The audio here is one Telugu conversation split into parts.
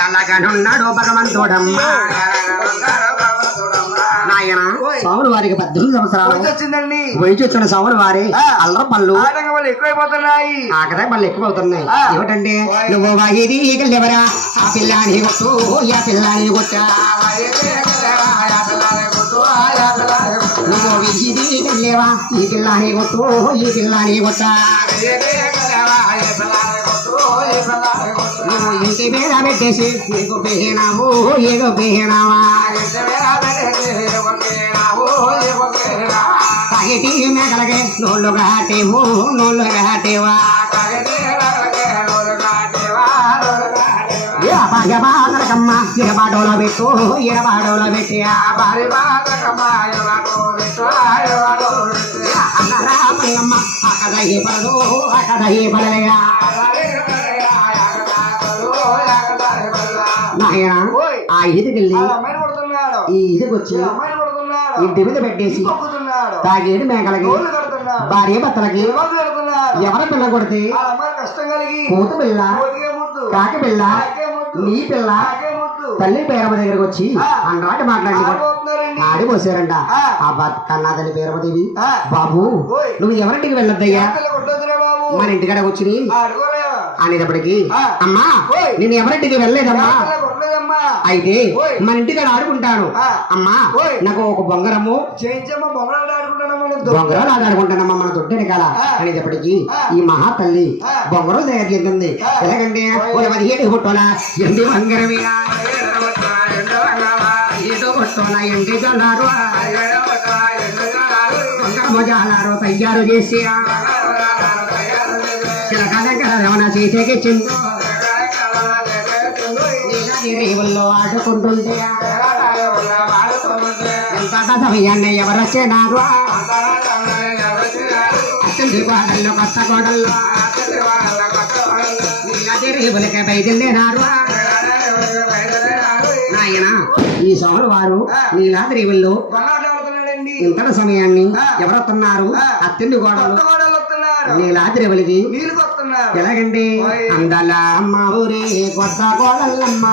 ఎలాగనున్నాడు భగవంతుడమ్మా నాయన స్వాములు వారికి 18 సంవత్సరాలు వచ్చిందండి. వయసు వచ్చిన స్వాములు వారి అల్లర పళ్ళు ఎక్కువైపోతున్నాయి. ఆకతాయి పళ్ళు ఎక్కువవుతున్నాయి. ఏమిటంటే నువ్వు వాగిది ఈగలేవరా ఆ పిల్లాని కొట్టు ఆ పిల్లాని కొట్టా నువ్వు విధిది ఈగలేవా ఈ పిల్లాని కొట్టు ఈ పిల్లాని కొట్టా నువ్వు ఇంటి మీద పెట్టేసి నీకు పేనావు ఏదో పేనావా పగిటి మేకలకే నోళ్ళు కాటేవు నోళ్ళు కాటేవా బాధకమ్మ ఎడబాటోలో పెట్టు ఎడబాటోలో పెట్టి అన్నరా పల్లమ్మ అక్కడయ్యే పడదు అక్కడయ్యే పడలేయా నాయన ఆ ఈదికెళ్ళి ఈ ఈదికొచ్చి ఇంటి మీద పెట్టేసి తాగేడు మేకలకి భార్య భర్తలకి ఎవరి పిల్ల కొడితే కూత పిల్ల కాక పిల్ల నీ పిల్ల తల్లి పేరమ్మ దగ్గరకు వచ్చి అన్నరాట మాట్లాడి ఆడిపోసారంట. ఆ కన్నాతల్లి పేరమ్మదేవి బాబు నువ్వు ఎవరింటికి వెళ్ళొద్దయ్యా మన ఇంటికాడ వచ్చి అనేటప్పటికి అమ్మా నేను ఎవరింటికి వెళ్ళలేదమ్మా అయితే మన ఇంటికాడ ఆడుకుంటాను అమ్మా నాకు ఒక బొంగరము బొంగరాలు ఆడుకుంటానమ్మా మన దొడ్డ వెనకాల అనేటప్పటికి ఈ మహా తల్లి బొంగరం తయారు చేస్తుంది. ఎలాగంటే 17 పుట్టోలా ఎండి బంగారమే ఏదో పుట్టోలా ఎండి జొల్లారు మొజాలారు తయారు చేసి చిలక దగ్గర రమణ చేసేకిచ్చింది రేవుల్లో ఆడుకుంటుంటే ఎంత సమయాన్ని ఎవరు వచ్చేనారు అసలు గోడల్లో కొత్త గోడల్లో రేవులకే బయలుదేరారు నాయన ఈ సోమరు వారు నీలాది రేవుల్లో ఇంతటి సమయాన్ని ఎవరు వస్తున్నారు అత్తిండి గోడలు నీలాది రేవులకి ఎలాగండి అందాల అమ్మ ఊరే కొత్త గోడలమ్మ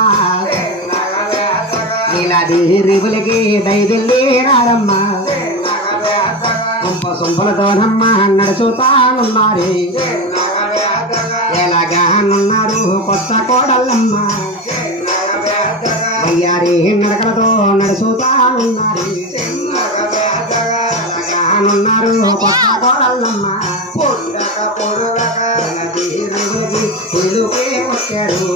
నీలాది రేవులకి బయలుదేరారమ్మ సొంపలతోనమ్మ నడుచుతానున్నారే ఎలాగానున్నారు కొత్త కోడళ్ళమ్మ అయ్యారే నడకలతో నడుచుతానున్నారు ఎలాగానున్నారు కొత్త కోడళ్ళమ్మ వచ్చారు